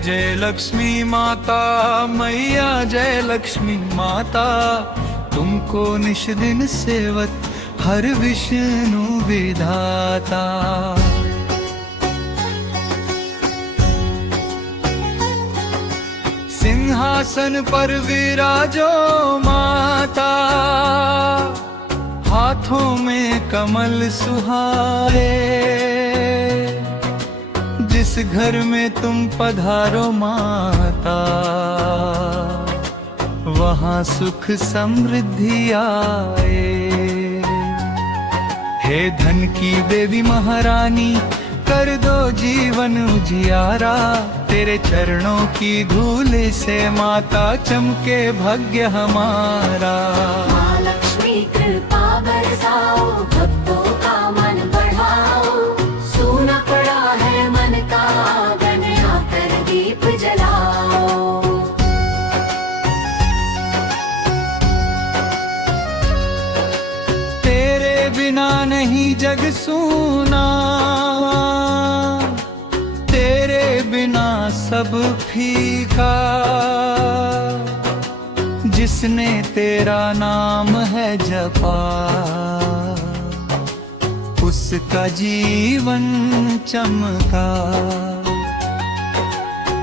जय लक्ष्मी माता मैया जय लक्ष्मी माता, तुमको निश दिन सेवत हर विष्णु विधाता। सिंहासन पर विराजो माता, हाथों में कमल सुहाए। जिस घर में तुम पधारो माता, वहाँ सुख समृद्धि आए। हे धन की देवी महारानी, कर दो जीवन उजियारा। तेरे चरणों की धूल से माता चमके भाग्य हमारा। माँ लक्ष्मी कृपा बरसाओ, भक्तों का मन बढ़ाओ। सूना पड़ा है मन का आंगन, आकर दीप जलाओ। तेरे बिना नहीं जग सूना, तेरे बिना सब फीका। जिसने तेरा नाम है जपा, उसका जीवन चमका।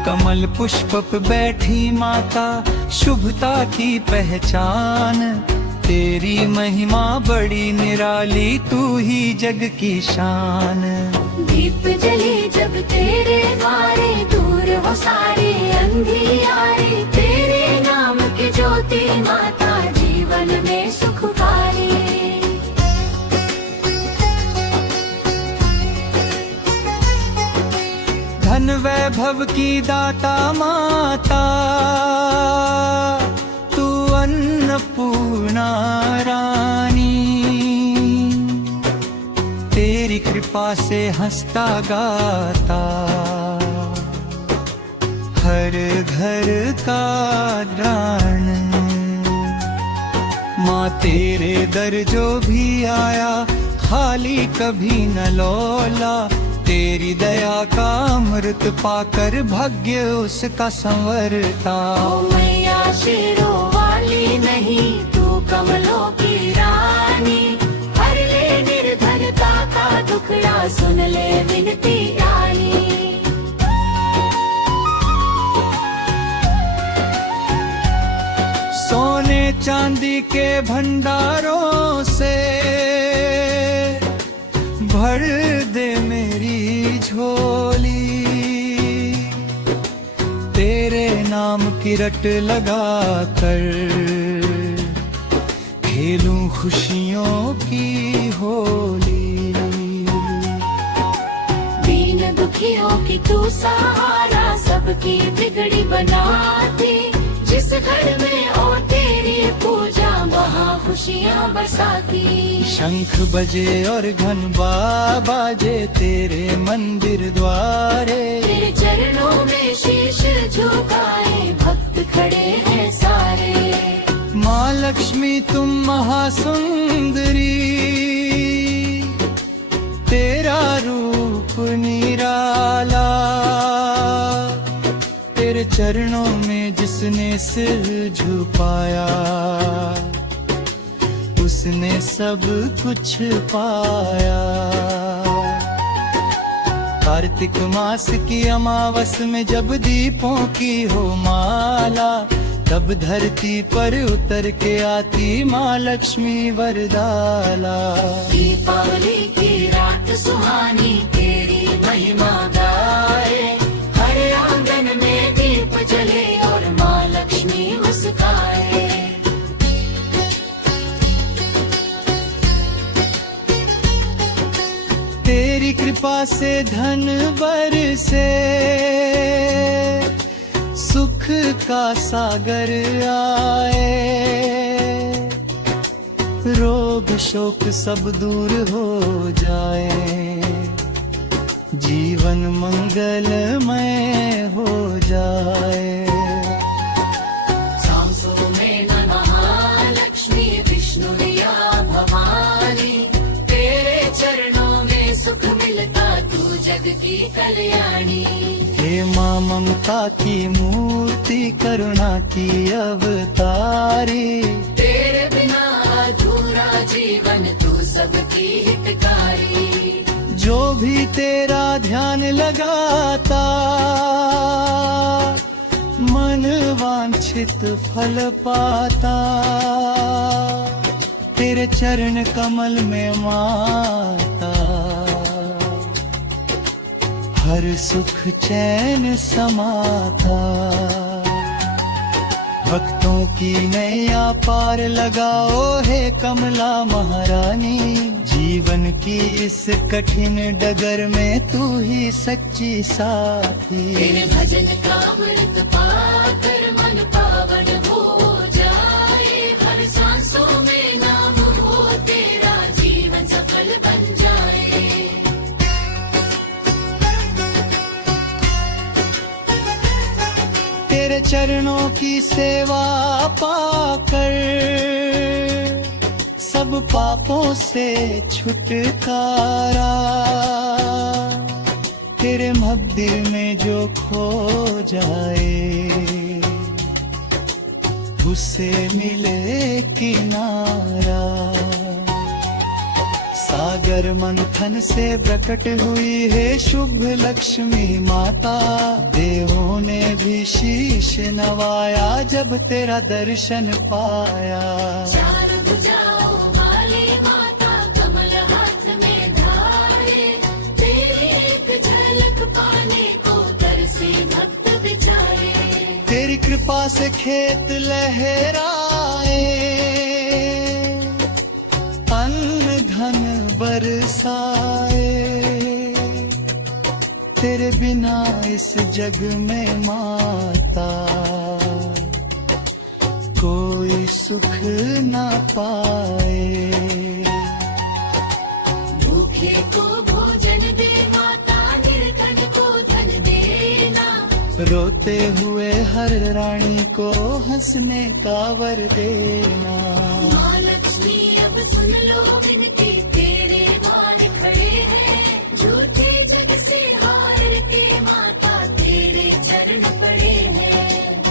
कमल पुष्प पे बैठी माता, शुभता की पहचान। तेरी महिमा बड़ी निराली, तू ही जग की शान। दीप जले जब तेरे द्वारे, दूर हो सारे अंधियारे। तेरे नाम की ज्योति माता, जीवन में सुख पाए। धन वैभव की दाता माता, तू अन्नपूर्णा रानी। तेरी कृपा से हंसता गाता, हर घर का प्राण। माँ तेरे दर जो भी आया, खाली कभी न लौला। तेरी दया का अमृत पाकर भाग्य उसका संवरता। ओ मैया शेरों वाली नहीं, तू कमलों की रानी। हर ले निर्धनता का दुखड़ा, सुन ले विनती रानी। सोने चांदी के भंडारों से भर दे मेरी झोली। तेरे नाम की रट लगा कर, खेलूं खुशियों की होली। दीन दुखियों की तू सहारा, सबकी बिगड़ी बनाती। जिस घर में और तेरी पूजा, वहाँ खुशियाँ बरसाती। शंख बजे और घन बाजे तेरे मंदिर द्वारे। तेरे चरणों में शीश झुकाए, भक्त खड़े हैं सारे। माँ लक्ष्मी तुम महासुंदरी, तेरा रूप निराला। तेरे चरणों में जिसने सिर झुकाया, उसने सब कुछ पाया। कार्तिक मास की अमावस में जब दीपों की हो माला, तब धरती पर उतर के आती माँ लक्ष्मी वरदाला। दीपावली की रात सुहानी, तेरी महिमा गाए। हर आंगन में दीप जले और माँ लक्ष्मी मुस्काए। तेरी कृपा से धन बरसे, सुख का सागर आए। रोग शोक सब दूर हो जाए, जीवन मंगलमय हो जाए। सांसों में नमः लक्ष्मी विष्णु या भवानी। तेरे चरणों में सुख मिलता, तू जग की कल्याणी। हे माँ ममता की मूर्ति, करुणा की अवतारी, तेरे बिना अधूरा जीवन, तू सबकी हितकारी। जो भी तेरा ध्यान लगाता, मन वांछित फल पाता। तेरे चरण कमल में माता, हर सुख चैन समाता। भक्तों की नैया पार लगाओ हे कमला महारानी। जीवन की इस कठिन डगर में तू ही सच्ची साथी। तेरे भजन का अमृत पाकर मन पावन हो जाए, हर सांसों में नाम हो तेरा, जीवन सफल बन जाए। तेरे चरणों की सेवा पाकर सब पापों से छुटकारा। तेरे मंदिर में जो खो जाए, उससे मिले किनारा। सागर मंथन से प्रकट हुई है शुभ लक्ष्मी माता। देवों ने भी शीश नवाया जब तेरा दर्शन पाया। चार भुजाओं वाली माता, कमल हाथ में धारे, तेरी एक झलक पाने को तरसे भक्त बेचारे। तेरी कृपा से खेत लहराए, अन्न धन बरसाए। तेरे बिना इस जग में माता, कोई सुख ना पाए। भूखे को भोजन दे माता, निर्धन को धन देना। रोते हुए हर रानी को हंसने का वर देना। माँ लक्ष्मी अब सुन लो विनती, तेरे मान खड़े हैं। झूठे जग से हार के माता, तेरे चरण पड़े हैं।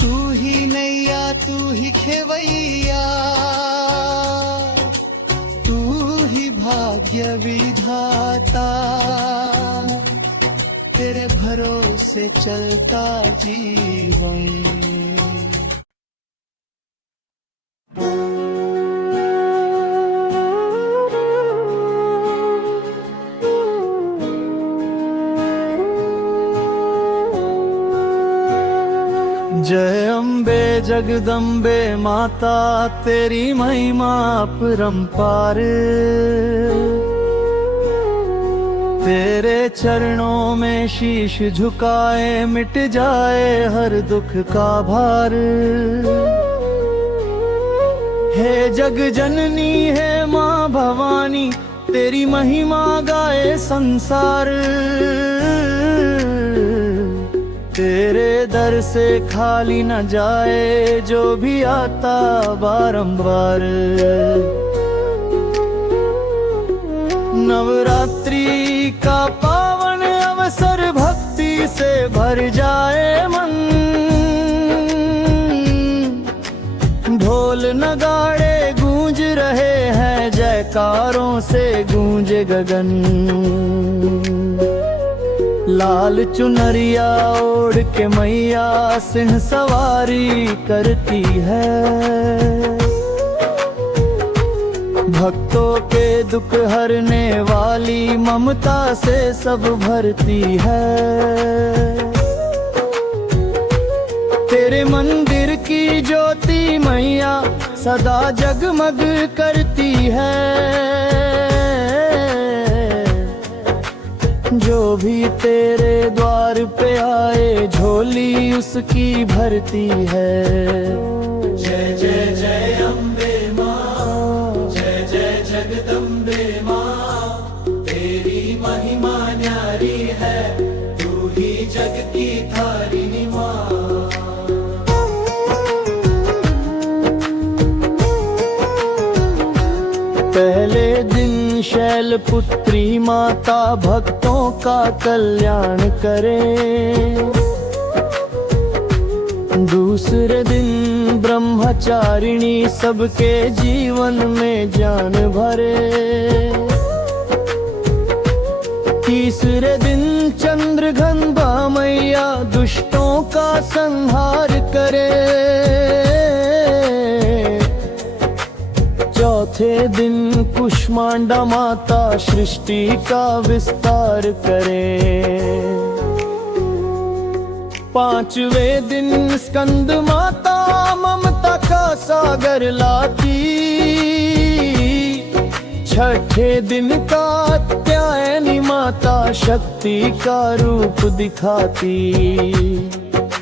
तू ही नैया तू ही खेवैया, तू ही भाग्य विधाता। तेरे भरोसे चलता जीवन। जय अम्बे जगदम्बे माता, तेरी महिमा अपरंपार। तेरे चरणों में शीश झुकाए, मिट जाए हर दुख का भार। हे जग जननी है माँ भवानी, तेरी महिमा गाए संसार। तेरे दर से खाली न जाए जो भी आता बारंबार। नवरात्रि का पावन अवसर, भक्ति से भर जाए मन। ढोल नगाड़े गूंज रहे हैं, जयकारों से गूंजे गगन। लाल चुनरिया ओढ़ के मैया सिंह सवारी करती है। भक्तों के दुख हरने वाली ममता से सब भरती है। तेरे मंदिर की ज्योति मैया सदा जगमग करती है। जो भी तेरे द्वार पे आए, झोली उसकी भरती है। जय जय जय अम्बे माँ, जय जय जगदम्बे माँ। तेरी महिमा न्यारी है, तू ही जग की तारिणी माँ। शैलपुत्री माता भक्तों का कल्याण करे। दूसरे दिन ब्रह्मचारिणी सबके जीवन में जान भरे। तीसरे दिन चंद्रघंटा मैया दुष्टों का संहार करे। चौथे दिन कुष्मांडा माता सृष्टि का विस्तार करे। पांचवें दिन स्कंद माता ममता का सागर लाती। छठे दिन कात्यायनी माता शक्ति का रूप दिखाती।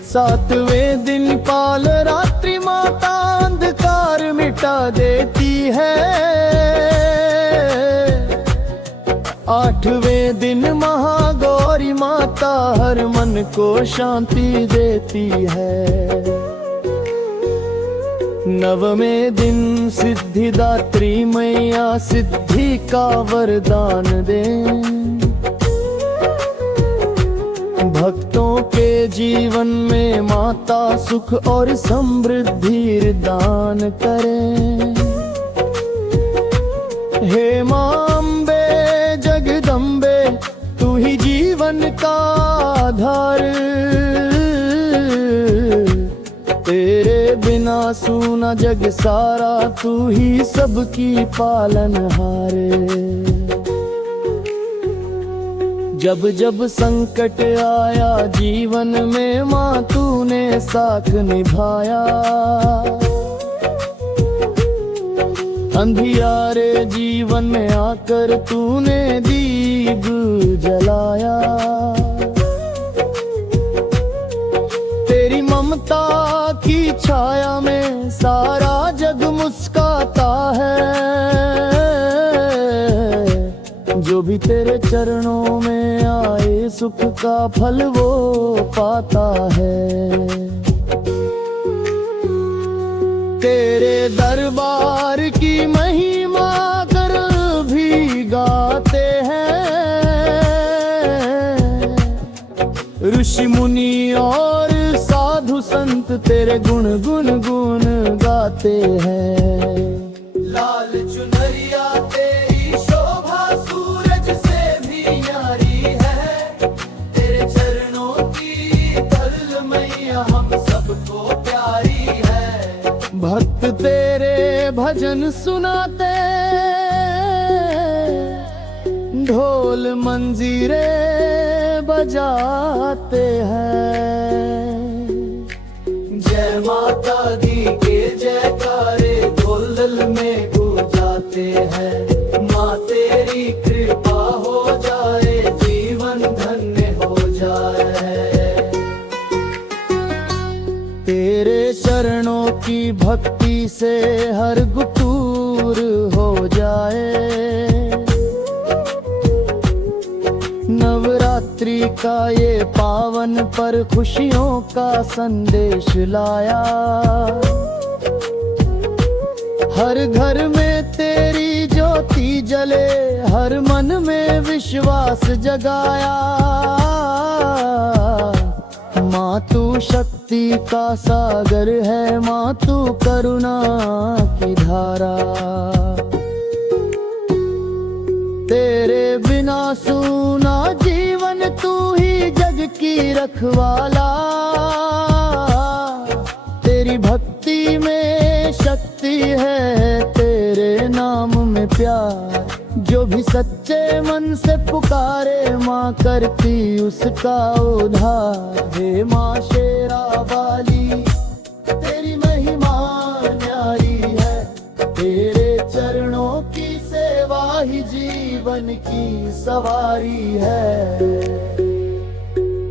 सातवें दिन पाल रात्रि माता अंधकार मिटा देती है। आठवें दिन महागौरी माता हर मन को शांति देती है। नवमें दिन सिद्धिदात्री मैया सिद्धि का वरदान दे। भक्तों के जीवन में माता सुख और समृद्धि दान करे। हे मां अम्बे जगदम्बे तू ही जीवन का आधार। तेरे बिना सूना जग सारा तू ही सबकी पालनहार। जब जब संकट आया जीवन में माँ तूने साथ निभाया। अंधियारे जीवन में आकर तूने दीप जलाया। तेरी ममता की छाया में सारा जग मुस्काता है। जो भी तेरे चरणों में आए सुख का फल वो पाता है। तेरे दरबार की महिमा कर भी गाते हैं। ऋषि मुनि और साधु संत तेरे गुण गुण गुण गाते हैं। लाल चुनरिया तेरी शोभा सूरज से भी न्यारी है। तेरे चरणों की धूल मैया हम सबको प्यारी है। भक्त तेरे भजन सुनाते ढोल मंजीरे बजाते हैं। जय माता दी के जयकारे ढोल में गूंजाते हैं। माँ तेरी कृपा हो जाए जीवन धन्य हो जाए। तेरे चरणों की भक्ति से हर गुटूर हो जाए। नवरात्रि का ये पावन पर खुशियों का संदेश लाया। हर घर में तेरी ज्योति जले हर मन में विश्वास जगाया। माँ तू शक्ति का सागर है। माँ तू करुणा की धारा। तेरे बिना सूना जीवन तू ही जग की रखवाला। तेरी भक्ति में शक्ति है तेरे नाम में प्यार। जो भी सच्चे मन से पुकारे माँ करती उसका उद्धार। हे माँ शेरा वाली तेरी महिमा न्यारी है। तेरे चरणों की सेवा ही जीवन की सवारी है।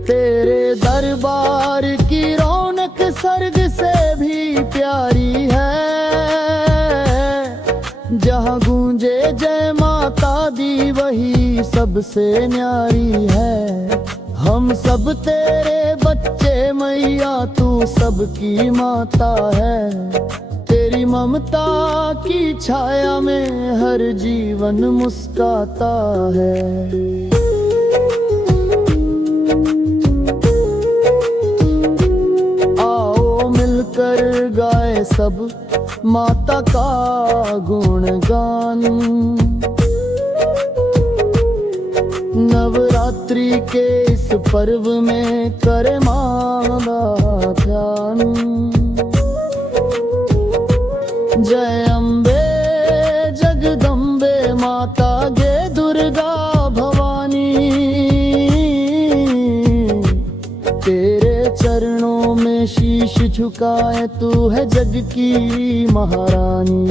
तेरे दरबार की रौनक स्वर्ग से भी प्यारी है। जहाँ गूंजे जय माता दी वही सबसे न्यारी है। हम सब तेरे बच्चे मैया तू सबकी माता है। तेरी ममता की छाया में हर जीवन मुस्काता है। आओ मिलकर गाए सब माता का गुणगान। नवरात्रि के इस पर्व में करे माँ का ध्यान। जय अम्बे जगदम्बे माता गे दुर्गा भवानी। तेरे चरणों में शीश झुकाए तू है जग की महारानी।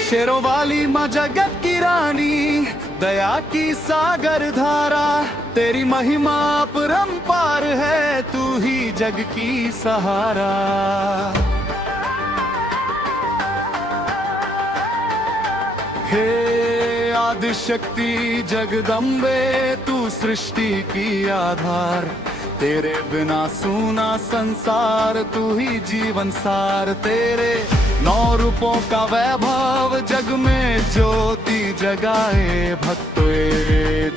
शेरों वाली माँ जगत की रानी, दया की सागर धारा। तेरी महिमा अपरंपार है, तू ही जग की सहारा। हे आदिशक्ति जगदम्बे, तू सृष्टि की आधार। तेरे बिना सूना संसार, तू ही जीवन सार। तेरे 9 रूपों का वैभव जग में ज्योति जगाए। भक्तों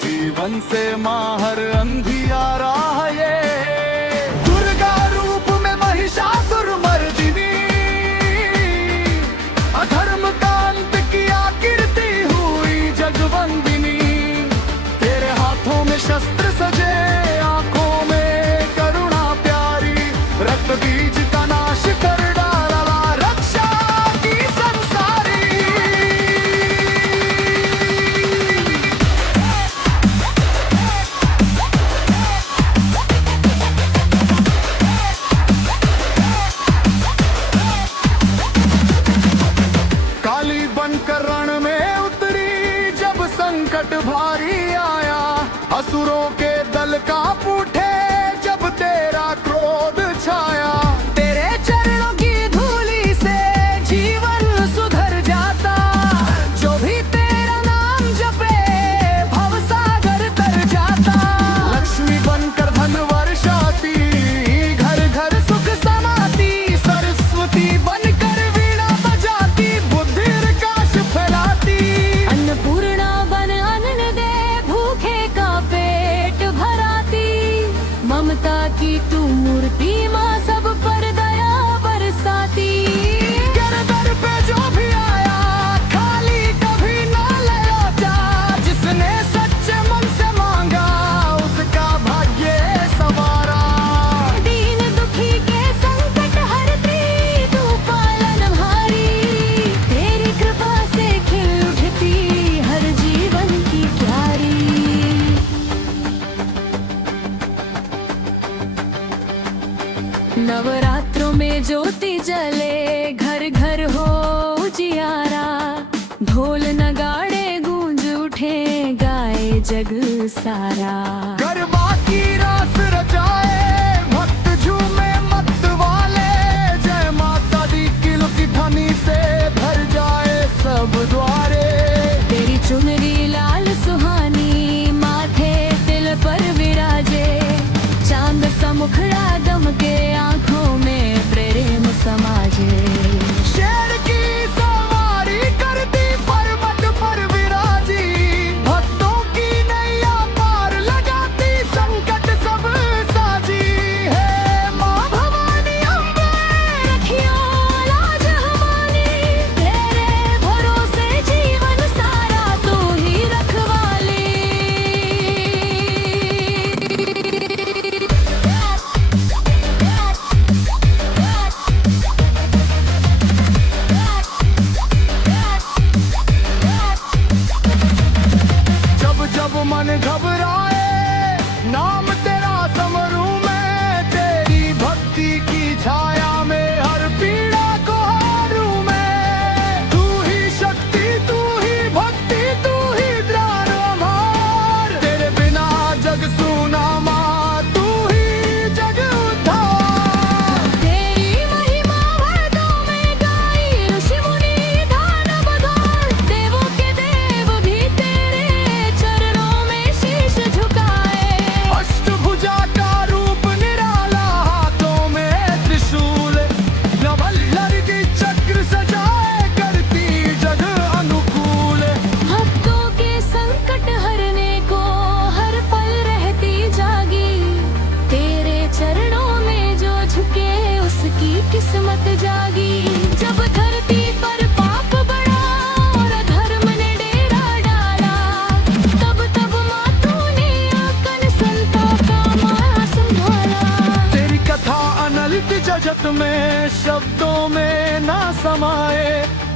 जीवन से माहर अंधियारा है ये। दुर्गा रूप में महिषासुर मर्दिनी, अधर्म का अंत किया कीर्ति हुई जगवंदिनी। तेरे हाथों में शस्त्र सजे, आंखों में करुणा प्यारी। रक्त बीज का नाश कर भारी आया। असुरों के दल कांप उठे जब तेरा क्रोध छाया। तेरे चरणों की धूली से जीवन सुधर जाता। जो भी तेरा नाम जपे भव सागर तर जाता। लक्ष्मी बनकर धन वर्षाती, घर घर सुख समाती। सरस्वती बनकर वीणा बजाती, बुद्धि प्रकाश फैलाती। अन्नपूर्णा ममता की तू मूर्ति माँ, सब पर दया बरसाती। कर दर पे जो भी आया खाली कभी ना लौटा। जिसने सच्चे मन से मांगा उसका भाग्य संवारा। दीन दुखी के संकट हरती, तू पालनहारी। तेरी कृपा से खिल उठती हर जीवन की क्यारी। नवरात्रों में ज्योति जले, घर घर हो उजियारा। ढोल नगाड़े गूंज उठे, गाए जग सारा। गरबा की रास रचाए, भक्त झूमे मत वाले। जय माता दी की ध्वनि से भर जाए सब द्वारे। तेरी चुनरी लाल सुहानी, माथे तिल पर विराजे। चांद सा मुखड़ा दमके, आंखों में प्रेम समाजे। में ना समाए,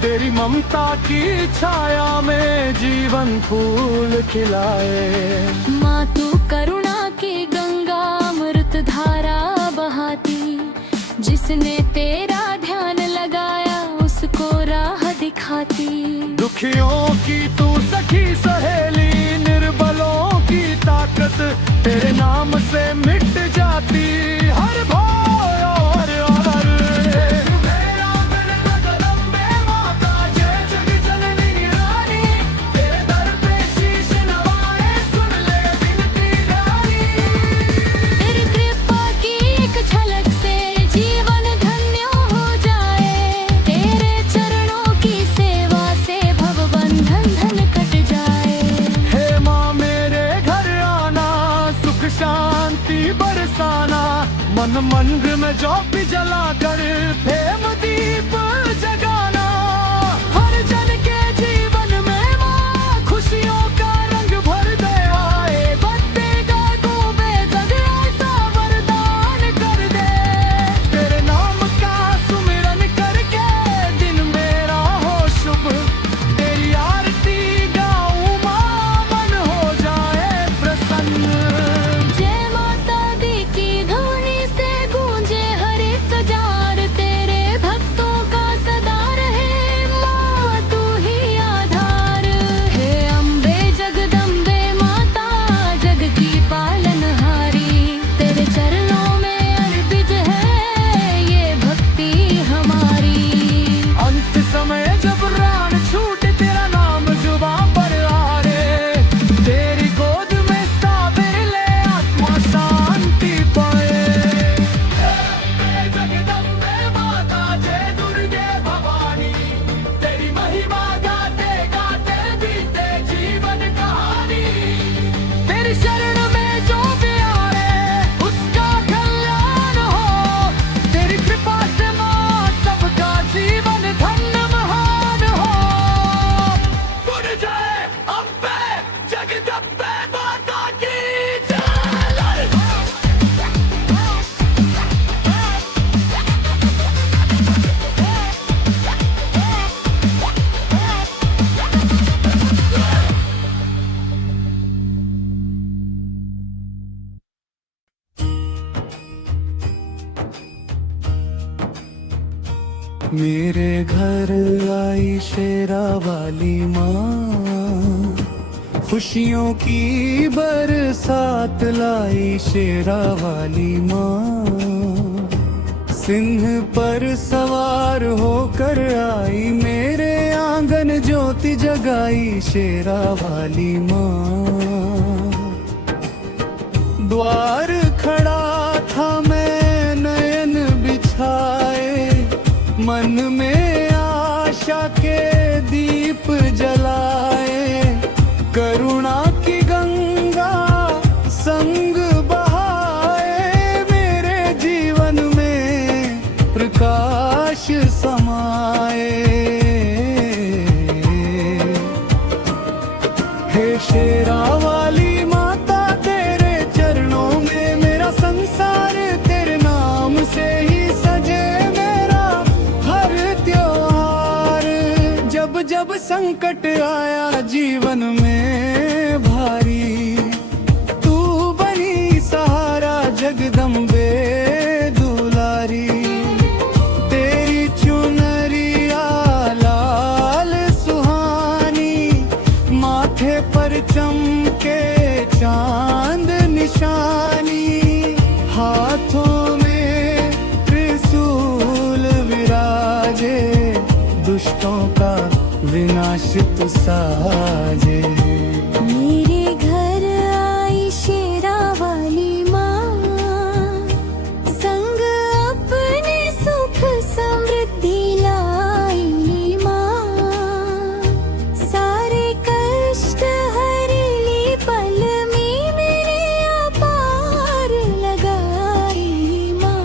तेरी ममता की छाया में जीवन फूल खिलाए। माँ तू करुणा की गंगा अमृत धारा बहाती, जिसने तेरा ध्यान लगाया उसको राह दिखाती। दुखियों की तू सखी सहेली, निर्बलों की ताकत तेरे नाम से मिट जाती। हर भय और हर मेरा मन जगदम्बे माता, जय जग जननी रानी, तेरे दर पे शीश नवाए, सुन ले विनती रानी। तेरी कृपा की एक झलक से जीवन धन्य हो जाए, तेरे चरणों की सेवा से भव बंधन धन कट जाए। हे माँ मेरे घर आना, सुख शांति बरसाना, मन मंदिर में ज्योति जला कर प्रेम दीप जगाना। हर जन के जीवन में माँ खुशियों का रंग भर दे आए, बत्तेगा डूबे जग ऐसा वरदान कर दे। तेरे नाम का सुमिरन करके दिन मेरा हो शुभ, तेरी आरती गाऊं माँ मन हो जाए प्रसन्न। जय माता दी की धुनी से गूंजे हर एक जार, तेरे भक्तों का सदा रहे माँ तू ही आधार। हे अम्बे जगदम्बे माता, जग की पालनहारी, तेरे चरणों में अर्पित है ये भक्ति हमारी। अंत समय जब प्राण छूटे, तेरा नाम जुबां पर आ रे, तेरी गोद में साबिर ले आत्मा शांति पाए। जगदम्बे माता जय दुर्गे भवानी, तेरी महिमा गाते गाते बीते जीवन कहानी। तेरी शरण में जो भी आए उसका कल्याण हो, तेरी कृपा से माँ सबका जीवन धन्य महान हो। सुन जय अम्बे जगदम्बे माता की जय। मेरे घर आई शेरा वाली माँ, खुशियों की बरसात लाई शेरा वाली माँ। सिंह पर सवार होकर आई, मेरे आंगन ज्योति जगाई शेरा वाली माँ। द्वार खड़ा था मैं नयन बिछाए, मन में आशा के दीप जलाए। करुणा की गंगा संग बहाए, मेरे जीवन में प्रकाश समाए। हे शेरा वाली माता, तेरे चरणों में मेरा संसार, तेरे नाम से ही सजे मेरा हर त्योहार। जब जब संकट आया जीवन में भारी, तू बनी सहारा जगदम्बे दुलारी। तेरी चुनरिया लाल सुहानी, माथे पर चमके चांद निशानी। हाथों में त्रिशूल विराजे, दुष्टों का विनाश तू साजे। मेरे घर आई शेरा वाली माँ, संग अपने सुख समृद्धि लाई माँ। सारे कष्ट हर ली पल में मेरे अपार लगाई माँ।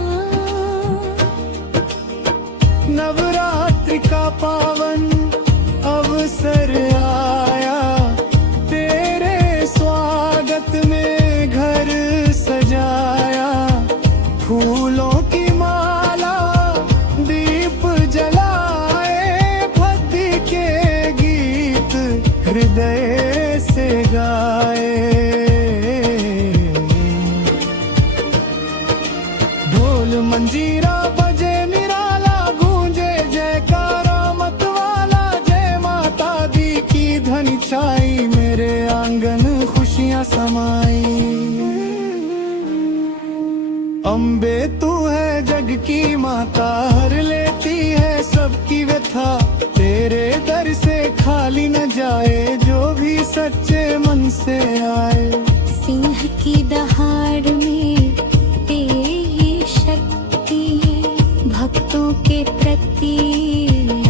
नवरात्रि का पावन अवसर आया, तेरे स्वागत में घर सजाया। फूलों की माला दीप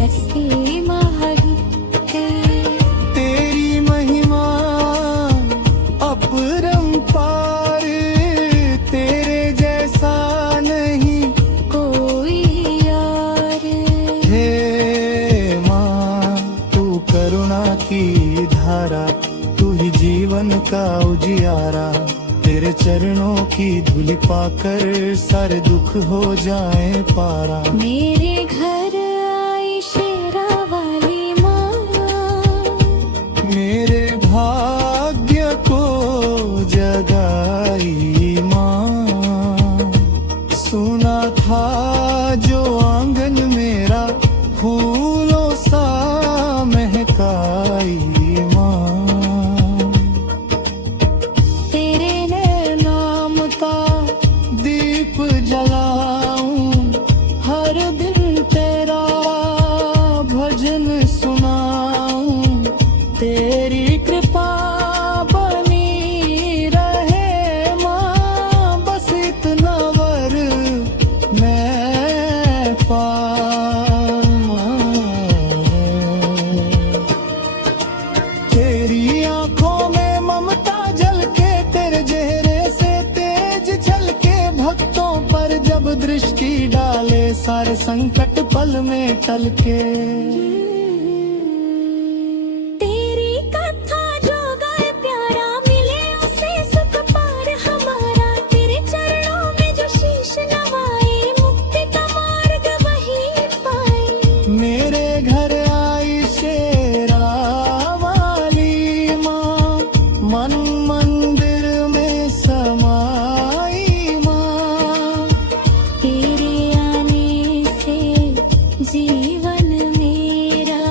असीमा है। तेरी महिमा अपरंपार, तेरे जैसा नहीं कोई यार। हे माँ, तू करुणा की धारा, तू ही जीवन का उजियारा। तेरे चरणों की धूल पाकर सारे दुख हो जाए पारा। मेरे घर आई शेरा वाली माँ, मेरे भाग्य को जगाई माँ। सुना था जो आंगन मेरा फूलों सा महकाई माँ। तेरे नाम का दीप जलाऊं, हर दिन तेरा भजन सुनाऊं। तेरी कृपा बनी रहे माँ, बस इतना वर मैं पाऊं। तेरी आंखों में ममता झलके, तेरे चेहरे से तेज झलके। भक्तों पर जब दृष्टि डाले, सारे संकट पल में टलके। तेरी कथा जो गाए प्यारा, मिले उसे सुख पार हमारा। तेरे चरणों में जो शीश नवाए, मुक्ति का मार्ग वही पाए। मेरे घर आई शेरा वाली माँ, मन मंदिर में समाई माँ। तेरे आने से जीवन मेरा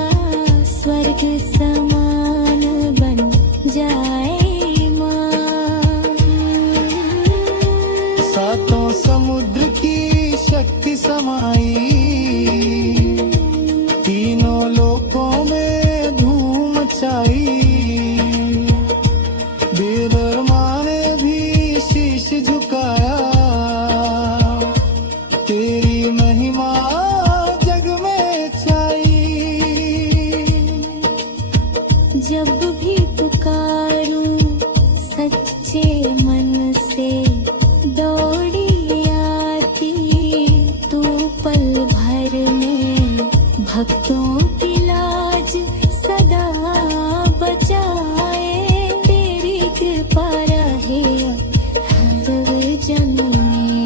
स्वर्ग समान बन जाए माँ। सातों समुद्र की शक्ति समाई, तीनों लोकों में धूम मचाई। बीरबल ने भी शीश झुकाया, तेरी महिमा जग में छाई। जब भी पुकारूं सच्चे मन से, दौड़ी आती तू पल भर में। भक्तों की लाज सदा बचाए, तेरी कृपा रहे हर जन्म में।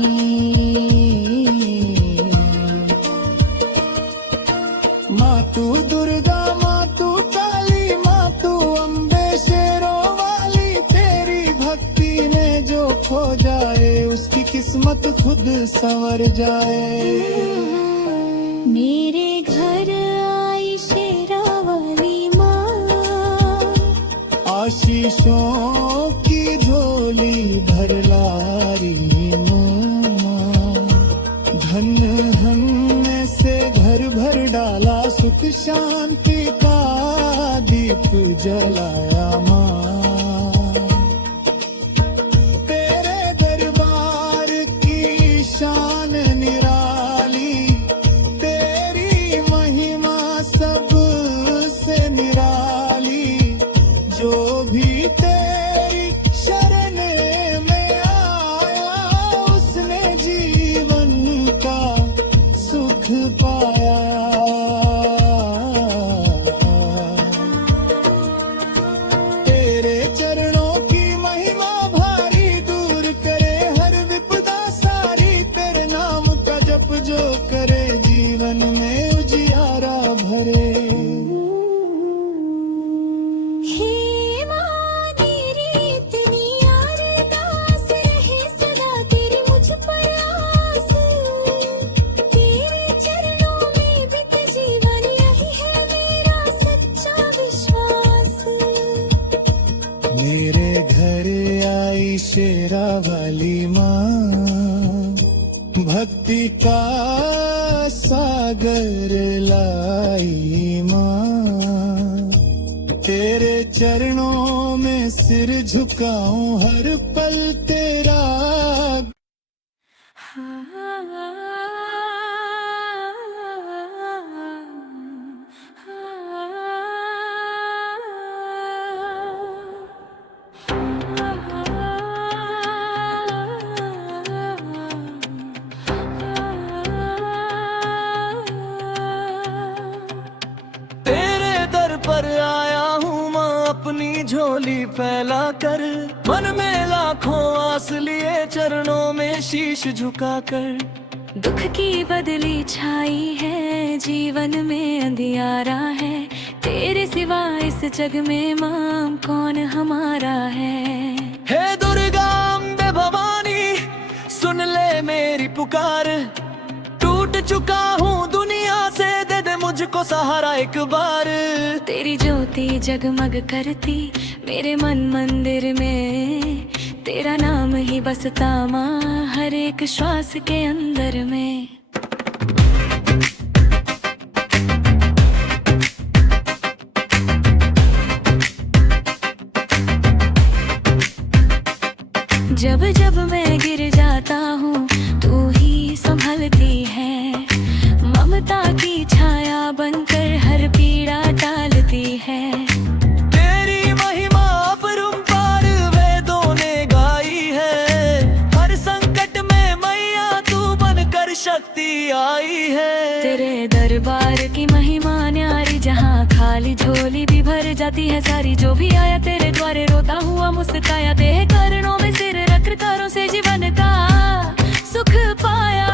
माँ तू दुर्गा, माँ तू काली, माँ तू अम्बे शेरों वाली। तेरी भक्ति में जो खो जाए, उसकी किस्मत खुद संवर जाए। मेरे घर आई शेरा वाली माँ, आशीषों की झोली भर लारी माँ। धन धन से घर भर डाला, सुख शांति का दीप जलाया माँ। तेरे दरबार की शान निराली, तेरी महिमा सबसे निराली। जो भी तेरी शरण में आया, उसने जीवन का सुख पाया। तेरे चरणों की महिमा भारी, दूर करे हर विपदा सारी। तेरे नाम का जप जो करे, जीवन में उजियारा भरे। हे माँ तेरी इतनी अरदास रहे सदा, तेरी मुझ पर आस। तेरे चरणों में बित जीवन, यही है मेरा सच्चा विश्वास। मेरे घर आई शेरा वाली माँ, भक्ति का सागर लाई माँ। तेरे चरणों में सिर झुकाऊं, हर पल तेरा झोली फैला कर, मन में लाखों आस लिए चरणों में शीश झुका कर। दुख की बदली छाई है, जीवन में अंधियारा है, तेरे सिवा इस जग में मां कौन हमारा है। हे दुर्गा अम्बे भवानी, सुन ले मेरी पुकार, टूट चुका हूँ दुनिया से, दे दे मुझको सहारा एक बार। तेरी ज्योति जगमग करती मेरे मन मंदिर में, तेरा नाम ही बसता माँ हर एक श्वास के अंदर में। जब जब मैं गिर जाता हूँ तू ही संभलती है, ममता की छाया बनकर हर पीड़ा टालती है। तेरी महिमा अपरंपार वेदों ने गाई है, हर संकट में मैया तू बनकर शक्ति आई है। तेरे दरबार की महिमा न्यारी, जहाँ खाली झोली भी भर जाती है सारी। जो भी आया तेरे द्वारे रोता हुआ मुस्काया, तेरे चरणों में सिर रख करों से जीवन का सुख पाया।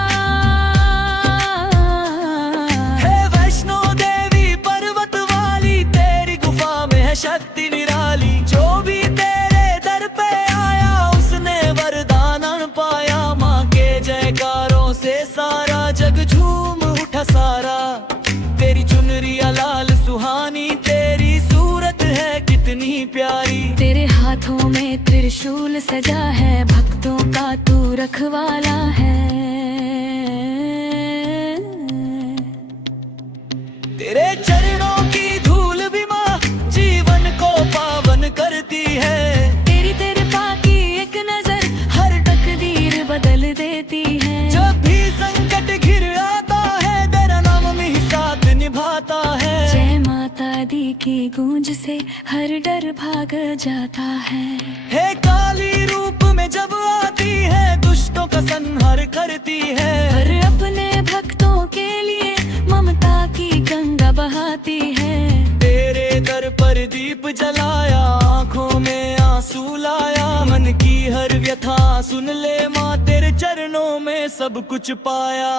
हे वैष्णो देवी पर्वत वाली, तेरी गुफा में है शक्ति निराली। जो भी तेरे दर पे आया उसने वरदान पाया, माँ के जयकारों से सारा जग झूम उठा सारा। तेरी चुनरिया लाल सुहानी, तेरी सूरत है कितनी प्यारी। तेरे हाथों में त्रिशूल सजा है, भक्तों का तू रखवाला है। तेरे चरणों की धूल भी माँ जीवन को पावन करती है। तेरी तेरे पाकी एक नजर हर तकदीर बदल देती है। जब भी संकट घिर आता है तेरा नाम में ही साथ निभाता है। जय माता दी की गूंज से हर डर भाग जाता है। हे काली रूप में जब आती है, दुष्टों का संहार करती है। और अपने भक्तों के लिए ममता की गंगा बहाती है। तेरे दर पर दीप जलाया, आँखों में आंसू लाया, मन की हर व्यथा सुन ले माँ, तेरे चरणों में सब कुछ पाया।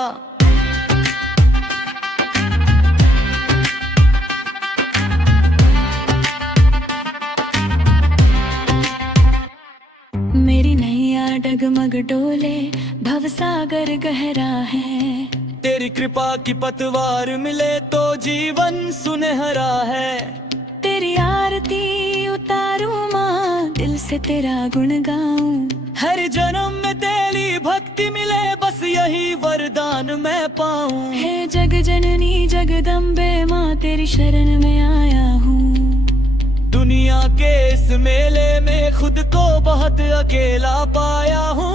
मेरी नैया डगमग डोले, भवसागर गहरा है। तेरी कृपा की पतवार मिले तो जीवन सुनहरा है। तेरी आरती उतारूं माँ, दिल से तेरा गुण गाऊं। हर जन्म में तेरी भक्ति मिले, बस यही वरदान मैं पाऊं। हे जग जननी जगदम्बे माँ, तेरी शरण में आया हूँ। दुनिया के इस मेले में खुद को बहुत अकेला पाया हूँ।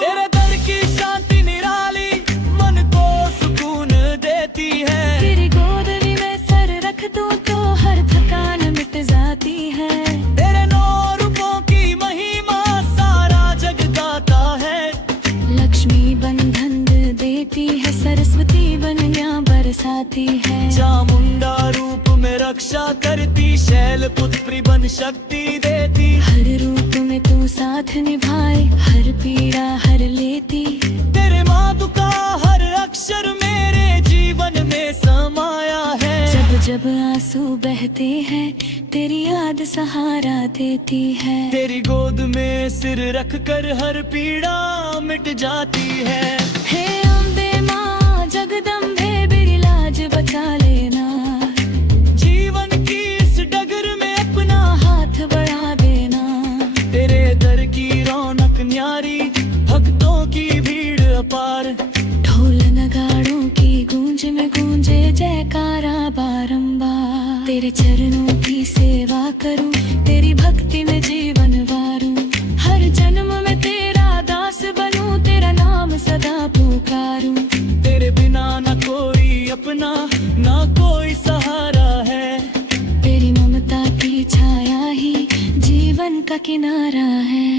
तेरे दर की शांति निराली मन को सुकून देती है। तेरी गोद में सर रख दूं तो हर थकान मिट जाती है। तेरे 9 रूपों की महिमा सारा जग गाता है। लक्ष्मी बंधन देती है, सरस्वती बनिया बरसाती है। चामुंडा रूप में रक्षा करती, शैल पुत्री बन शक्ति देती। हर रूप में तू साथ निभाए, हर पीड़ा हर लेती। तेरे माधु का हर अक्षर मेरे जीवन में समाया है। जब जब आंसू बहते हैं तेरी याद सहारा देती है। तेरी गोद में सिर रख कर हर पीड़ा मिट जाती है। हे अम्बे माँ जगदम्बे, मेरी लाज बचा लेना। जीवन की इस डगर में अपना हाथ बढ़ा देना। तेरे दर की रौनक न्यारी, भक्तों की भीड़ अपार। ढोल नगाड़ों की गूंज में गूंजे जयकारा बारंबार। तेरे चरणों की सेवा करूं, तेरी भक्ति में जीवन वारूं। हर जन्म में तेरा दास बनूं, तेरा नाम सदा पुकारूं। तेरे बिना न कोई अपना, न कोई सहारा है। तेरी ममता की छाया ही जीवन का किनारा है।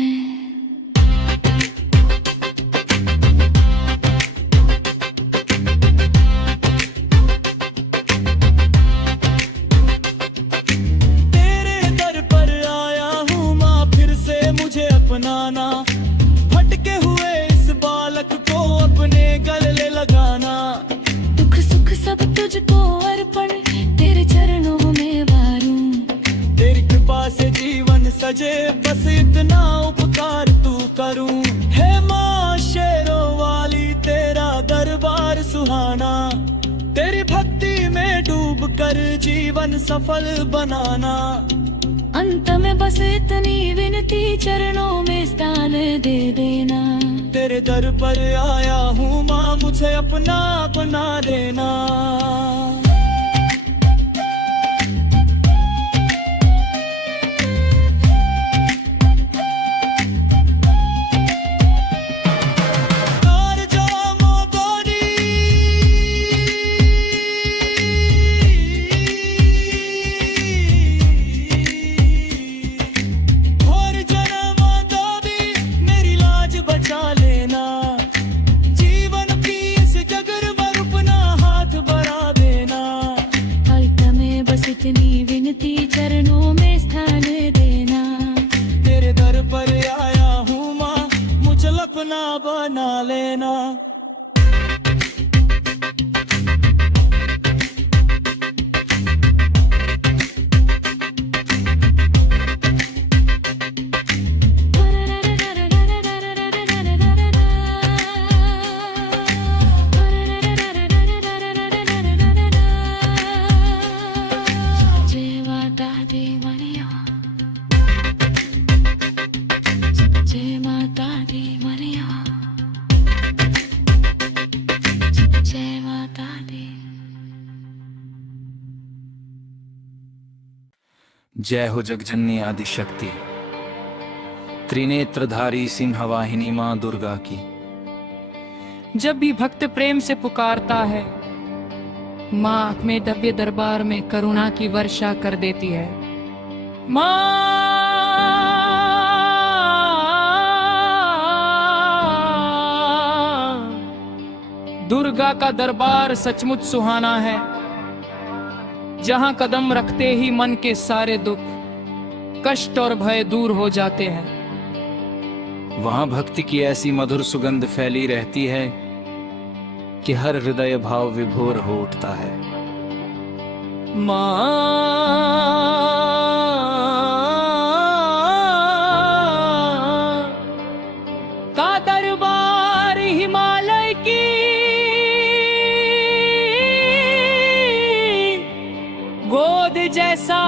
बजे बस इतना उपकार तू करूं। हे माँ शेरों वाली तेरा दरबार सुहाना, तेरी भक्ति में डूब कर जीवन सफल बनाना। अंत में बस इतनी विनती चरणों में स्थान दे देना। तेरे दर पर आया हूँ माँ, मुझे अपना बना देना। इतनी विनती चरणों में स्थान देना। तेरे दर पर आया हूँ माँ, मुझे अपना बना लेना। जय हो जगजननी आदि शक्ति, त्रिनेत्रधारी सिंहवाहिनी माँ दुर्गा की। जब भी भक्त प्रेम से पुकारता है, माँ अपने दिव्य दरबार में करुणा की वर्षा कर देती है। माँ दुर्गा का दरबार सचमुच सुहाना है, जहां कदम रखते ही मन के सारे दुख, कष्ट और भय दूर हो जाते हैं। वहां भक्ति की ऐसी मधुर सुगंध फैली रहती है कि हर हृदय भाव विभोर हो उठता है। माँ का दरबार हिमालय की गोद जैसा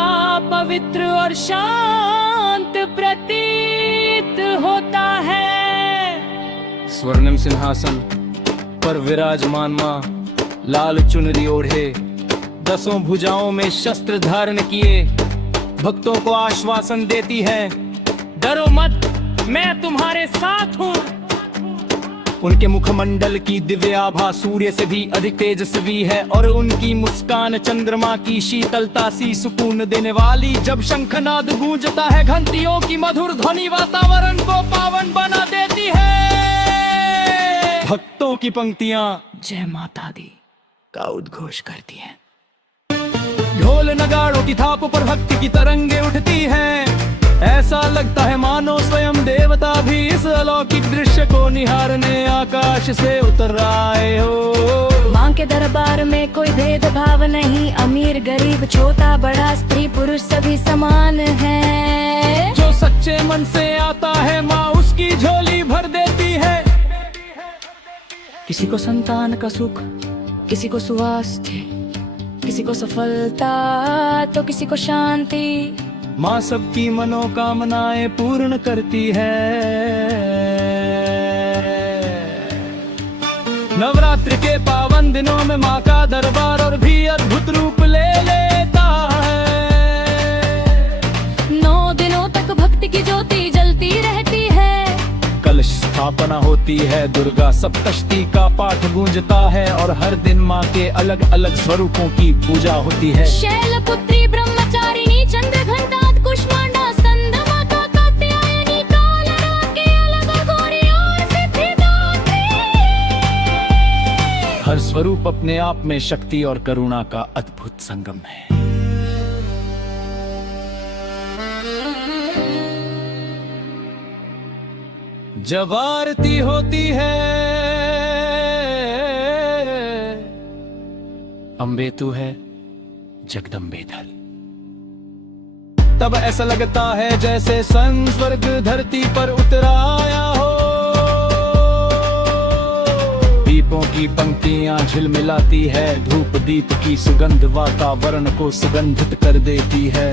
पवित्र और शांत प्रतीत होता है। स्वर्णिम सिंहासन पर विराजमान माँ लाल चुनरी ओढ़े, दसों भुजाओं में शस्त्र धारण किए, भक्तों को आश्वासन देती है, डरो मत, मैं तुम्हारे साथ हूँ। उनके मुखमंडल की दिव्य आभा सूर्य से भी अधिक तेजस्वी है, और उनकी मुस्कान चंद्रमा की शीतलता सी सुकून देने वाली। जब शंखनाद गूंजता है, घंटियों की मधुर ध्वनि वातावरण को पावन बना देती है। भक्तों की पंक्तियां जय माता दी का उद्घोष करती हैं। ढोल नगाड़ों की थाप पर भक्ति की तरंगे उठती हैं। ऐसा लगता है मानो स्वयं देवता भी इस अलौकिक दृश्य को निहारने आकाश से उतर आए हो। माँ के दरबार में कोई भेदभाव नहीं, अमीर गरीब छोटा बड़ा स्त्री पुरुष सभी समान है। जो सच्चे मन से आता है माँ उसकी झोली भर देती है। किसी को संतान का सुख, किसी को स्वास्थ्य, किसी को सफलता तो किसी को शांति। माँ सबकी मनोकामनाएं पूर्ण करती है। नवरात्र के पावन दिनों में माँ का दरबार और भी अद्भुत रूप ले लेता है। 9 दिनों तक भक्ति की ज्योति जलती रहती है। कलश स्थापना होती है, दुर्गा सप्तशती का पाठ गूंजता है, और हर दिन माँ के अलग अलग स्वरूपों की पूजा होती है। शैलपुत्री ब्रह्मचारिणी चंद्रघंटा कुष्मांडा स्कंद माता कात्यायनी कालरात्रि अलग गौरी और सिद्धिदात्री। हर स्वरूप अपने आप में शक्ति और करुणा का अद्भुत संगम है। जब आरती होती है, अम्बे तू है जगदम्बे धल। तब ऐसा लगता है जैसे स्वर्ग धरती पर उतराया हो। दीपों की पंक्तियां झिलमिलाती है, धूप दीप की सुगंध वातावरण को सुगंधित कर देती है।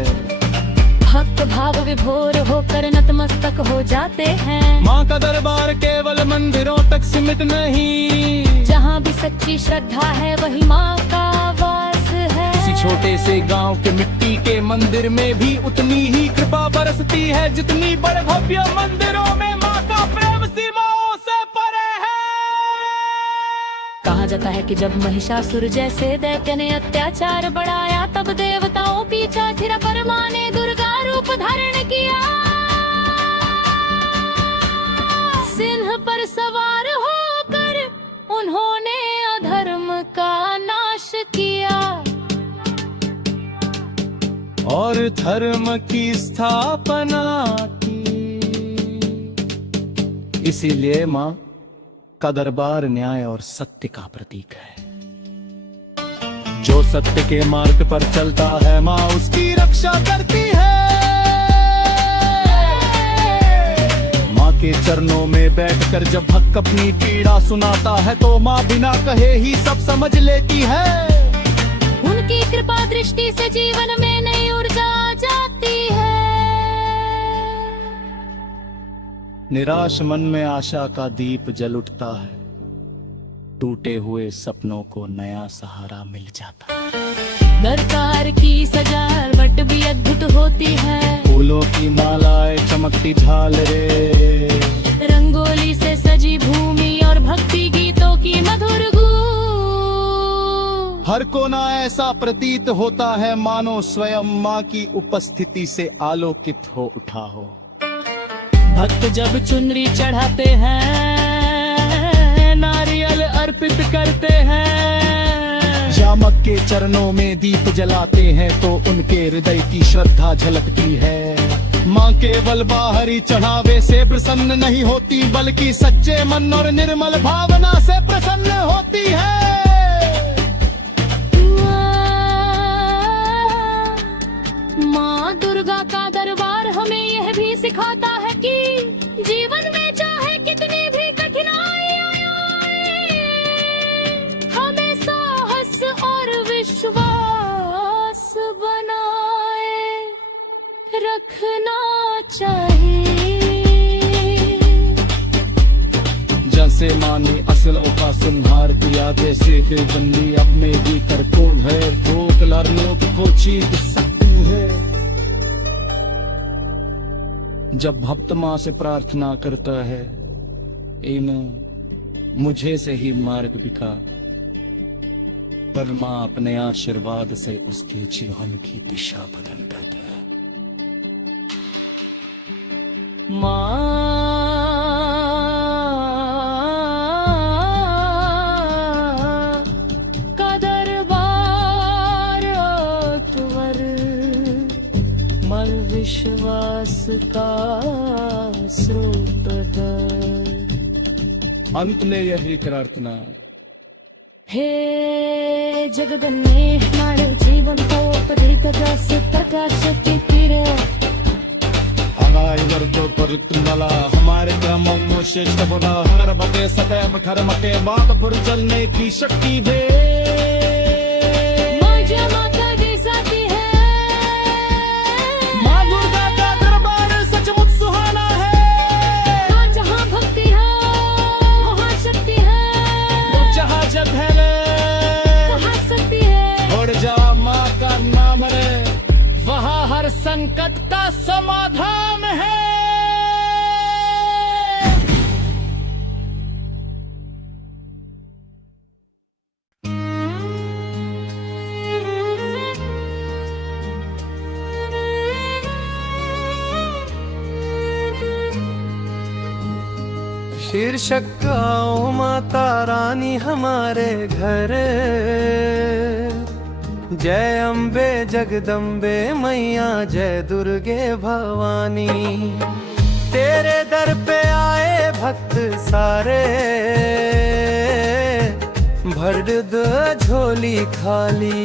भक्त भाव विभोर होकर नतमस्तक हो जाते हैं। माँ का दरबार केवल मंदिरों तक सीमित नहीं, जहाँ भी सच्ची श्रद्धा है वही माँ का वास है। किसी छोटे से गांव के मिट्टी के मंदिर में भी उतनी ही कृपा बरसती है, जितनी बड़े भव्य मंदिरों में माँ का प्रेम सीमाओं से परे है। कहा जाता है कि जब महिषासुर जैसे दैत्य ने अत्याचार बढ़ाया, तब देवताओं पीछा फिरा पर माँ ने दुर्गा रूप धारण किया। सिंह पर सवार होकर उन्होंने अधर्म का नाश किया और धर्म की स्थापना की। इसीलिए माँ का दरबार न्याय और सत्य का प्रतीक है। जो सत्य के मार्ग पर चलता है, माँ उसकी रक्षा करती है। माँ के चरणों में बैठकर जब भक्त अपनी पीड़ा सुनाता है, तो माँ बिना कहे ही सब समझ लेती है। उनकी कृपा दृष्टि से जीवन में नई ऊर्जा आ जाती है। निराश मन में आशा का दीप जल उठता है, टूटे हुए सपनों को नया सहारा मिल जाता है। दरबार की सजावट भी अद्भुत होती है। फूलों की मालाएं, चमकती झालरें, रंगोली से सजी भूमि और भक्ति गीतों की मधुर गूंज। हर कोना ऐसा प्रतीत होता है मानो स्वयं माँ की उपस्थिति से आलोकित हो उठा हो। भक्त जब चुनरी चढ़ाते हैं, नारियल अर्पित करते हैं, शामक के चरणों में दीप जलाते हैं, तो उनके हृदय की श्रद्धा झलकती है। माँ केवल बाहरी चढ़ावे से प्रसन्न नहीं होती, बल्कि सच्चे मन और निर्मल भावना से प्रसन्न होती है। माँ दुर्गा का दरबार हमें यह भी सिखाता है कि जीवन में चाहे कितनी भी कठिनाइयां आए, हमें साहस और विश्वास बनाए रखना चाहिए। जैसे माँ ने असलों का संहार किया, वैसे फिर बंदी अपने भीतर को है ठोक लड़नों को चीर सकती है। जब भक्त माँ से प्रार्थना करता है, इन मुझे से ही मार्ग दिखा, पर माँ अपने आशीर्वाद से उसके जीवन की दिशा बदल देती है। माँ का दरबार अकबर, मन विश्वास का स्रोत है। अंत में यही प्रार्थना, हे जगदन्ने हमारे जीवन को प्रदीप रस प्रकाश की किरण, तो परितुला हमारे क्रमों श्रेष्ठ बना, हर बते सदैव धर्म के बात पर चलने की शक्ति दे। माँ जय माता दी साथी है, माँ दुर्गा का दरबार सचमुच सुहाना है। माँ जहाँ भक्ति है वहाँ शक्ति है, जहाँ जब है वहाँ शक्ति है। और जा माँ का नाम ले, वहाँ हर संकट का समाधान है। शीर्षक आओ माता रानी हमारे घर, जय अम्बे जगदम्बे मैया जय दुर्गे भवानी। तेरे दर पे आए भक्त सारे, भर दो झोली खाली।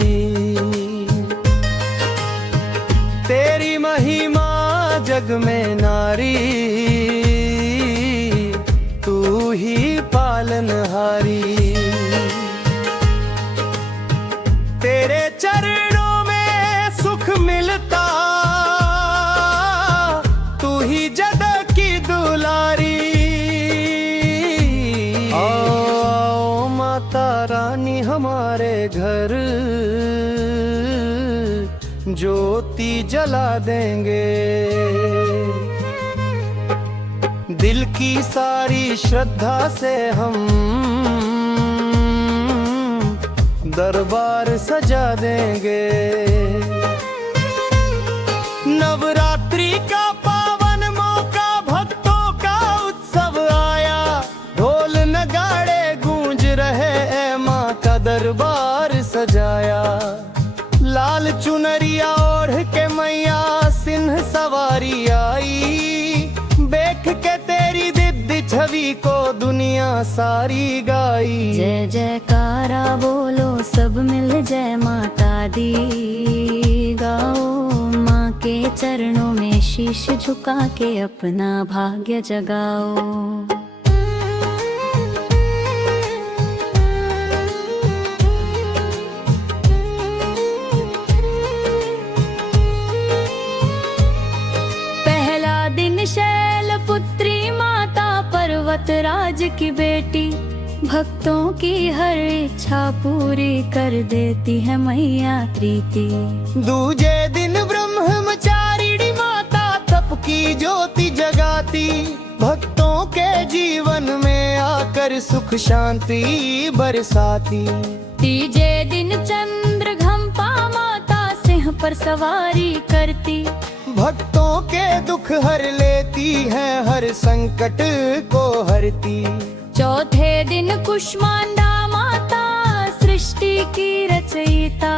तेरी महिमा जग में नारी, तू ही पालनहारी। तेरे चरणों में सुख मिलता, तू ही जग की दुलारी। आओ माता रानी हमारे घर, ज्योति जला देंगे। दिल की सारी श्रद्धा से हम दरबार सजा देंगे। नवरात्रि का पावन मौका, भक्तों का उत्सव आया। ढोल नगाड़े गूंज रहे, ऐ माँ का दरबार सजाया। लाल चुनरिया ओढ़ के मैया सिंह सवारी आई। देख के तेरी दिव्य छवि को दुनिया सारी गाई। जय जयकारा बोलो सब मिल, जय माता दी गाओ। माँ के चरणों में शीश झुका के अपना भाग्य जगाओ। शैलपुत्री माता पर्वत राज की बेटी, भक्तों की हर इच्छा पूरी कर देती है मैया प्रीति। दूजे दिन ब्रह्मचारिणी माता तप की ज्योति जगाती। भक्तों के जीवन में आकर सुख शांति बरसाती। तीजे दिन चंद्रघंपा माता सिंह पर सवारी करती। भक्तों के दुख हर लेती है, हर संकट को हरती। चौथे दिन कुष्मांडा माता सृष्टि की रचयिता।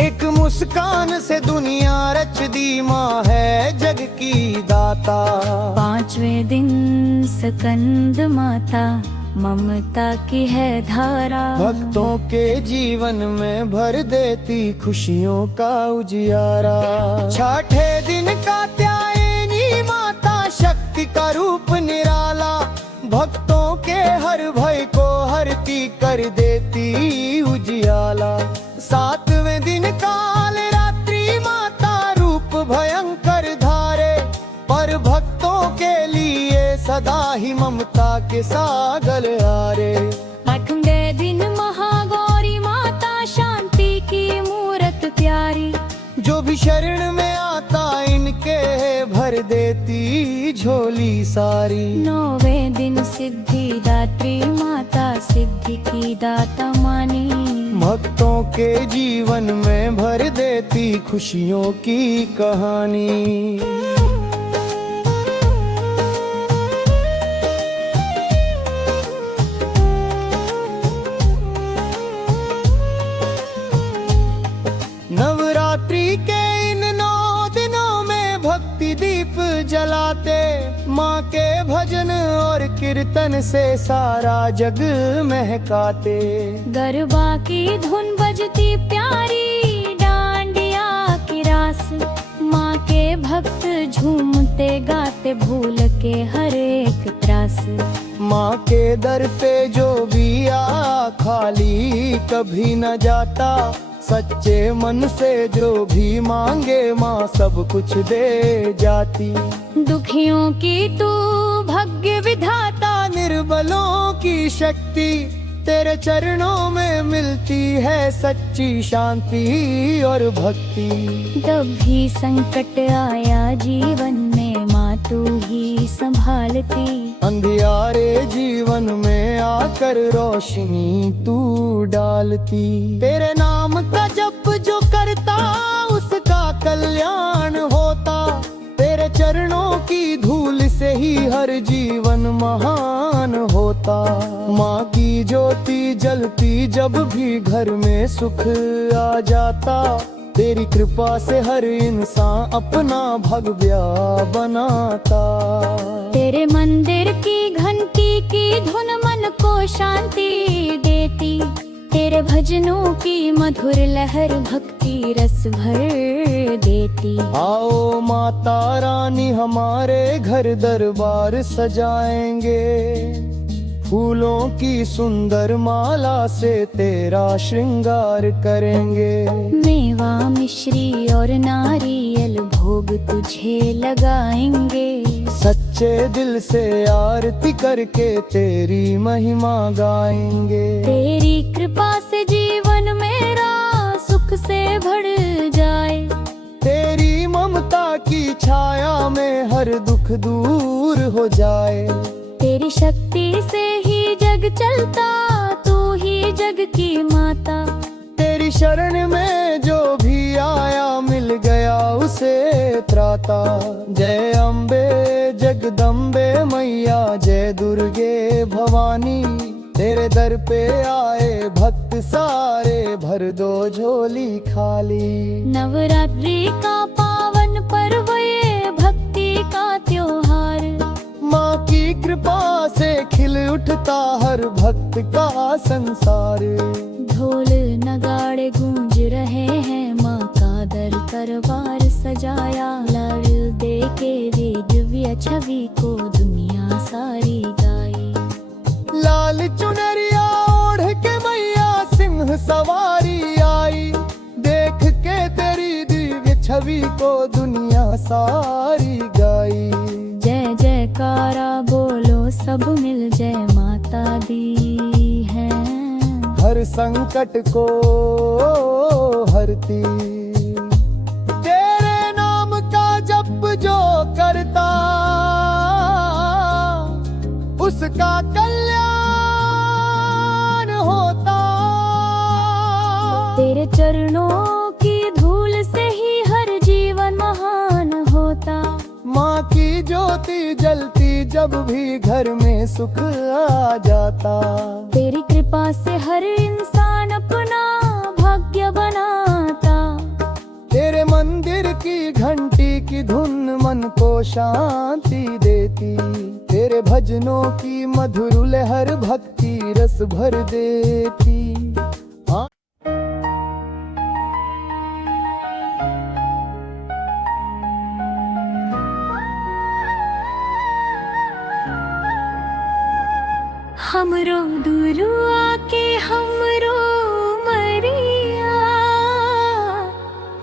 एक मुस्कान से दुनिया रच दी, माँ है जग की दाता। पांचवें दिन स्कंद माता ममता की है धारा। भक्तों के जीवन में भर देती खुशियों का उजियारा। छठे दिन कात्यायनी माता शक्ति का रूप निराला। भक्तों के हर भय को हरती कर देती उजियाला। सातवें दिन काल रात्रि माता रूप भयंकर धारे। पर भक्तों के लिए सदा ही ममता के सागर आरे। आठवें दिन महागौरी माता शांति की मूरत प्यारी। जो भी शरण में आता इनके भर देती झोली सारी। नौवें दिन सिद्धिदात्री माता सिद्धि की दाता मानी। भक्तों के जीवन में भर देती खुशियों की कहानी। नवरात्रि के इन 9 दिनों में भक्ति दीप जलाते। माँ के भजन और कीर्तन से सारा जग महकाते। गरबा की धुन बजती प्यारी, डांडिया की रास। माँ के भक्त झूमते गाते भूल के हर एक त्रास। माँ के दर पे जो भी आ खाली कभी न जाता। सच्चे मन से जो भी मांगे माँ सब कुछ दे जाती। दुखियों की तू भाग्य विधाता। निर्बलों की शक्ति तेरे चरणों में मिलती है सच्ची शांति और भक्ति। जब भी संकट आया जीवन में माँ तू ही संभालती। अंधियारे जीवन में आकर रोशनी तू डालती। तेरे नाम का जप जो करता उसका कल्याण होता। तेरे चरणों की धूल से ही हर जीवन महान होता। माँ की ज्योति जलती जब भी घर में सुख आ जाता। तेरी कृपा से हर इंसान अपना भगव्या बनाता। तेरे मंदिर की घंटी की धुन मन को शांति देती। तेरे भजनों की मधुर लहर भक्ति रस भर देती। आओ माता रानी हमारे घर दरबार सजाएंगे, फूलों की सुंदर माला से तेरा श्रृंगार करेंगे। मेवा मिश्री और नारियल भोग तुझे लगाएंगे, सच्चे दिल से आरती करके तेरी महिमा गाएंगे। तेरी कृपा से जीवन मेरा सुख से भर जाए, तेरी ममता की छाया में हर दुख दूर हो जाए। तेरी शक्ति से ही जग चलता, तू ही जग की माता। तेरी शरण में जो भी आया मिल गया उसे त्राता। जय अम्बे जगदम्बे मैया, जय दुर्गे भवानी। तेरे दर पे आए भक्त सारे, भर दो झोली खाली। नवरात्रि का पावन पर्व ये भक्ति का त्योहार, माँ की कृपा से खिल उठता हर भक्त का संसार। ढोल नगाड़े गूंज रहे हैं, माँ का दरबार सजाया। लाल दे के दिव्य छवि को दुनिया सारी गाई। लाल चुनरिया ओढ़ के मैया सिंह सवारी आई, देख के तेरी दिव्य छवि को दुनिया सारी गाई। जय जयकारा बोलो सब मिल, जय माता दी है हर संकट को हरती। तेरे नाम का जप जो करता, उसका कल्याण होता। तेरे चरणों की धूल से ही हर जीवन महान होता। माँ की ज्योति जलती जब भी घर में सुख आ जाता। तेरी कृपा से हर इंसान अपना भाग्य बनाता। तेरे मंदिर की घंटी की धुन मन को शांति देती। तेरे भजनों की मधुर लहर भक्ति रस भर देती। हमरो दूरू आके हमरो मरिया,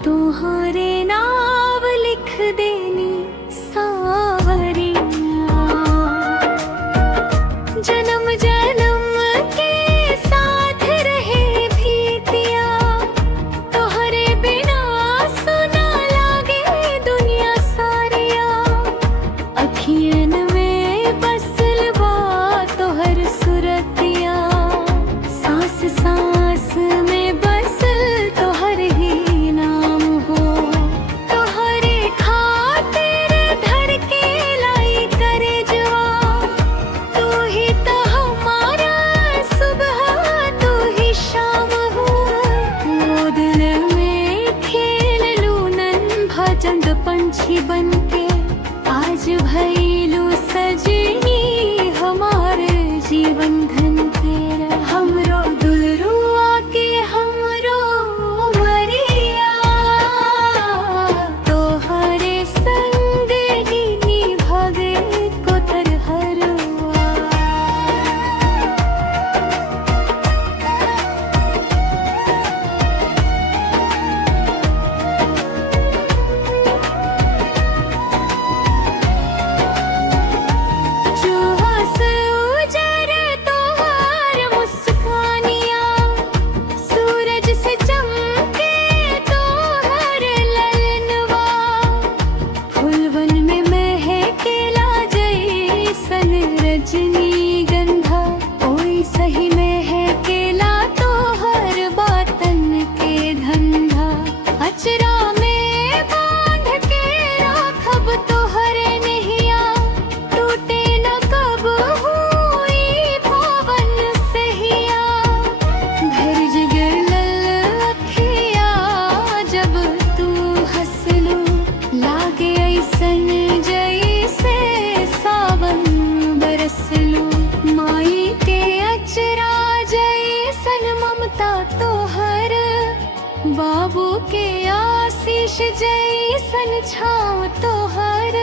तोहरे नाव लिख देनी सावरिया। जन्म जन्म के साथ रहे भीतिया, तोहरे बिना सुना लागे दुनिया सारिया। अखियन में बसल बा तोहर सुरतिया, सांस सांस में बसल तोहर ही नाम हो। तोहरे खातिर धर के लाई करे जवा, तू ही तो हमारा सुबह तू ही शाम हो। वो दिल में खेल लूनन भजंग पंछी बनके, आज भैलू सजनी हमारे जीवन धन तेरा। हमरो दुलरू आके हमरो मरिया, तोहरे संग ही निभागे को तरहरुआ। जो हंस उजर तो आशीष जैसन छाँव तोहर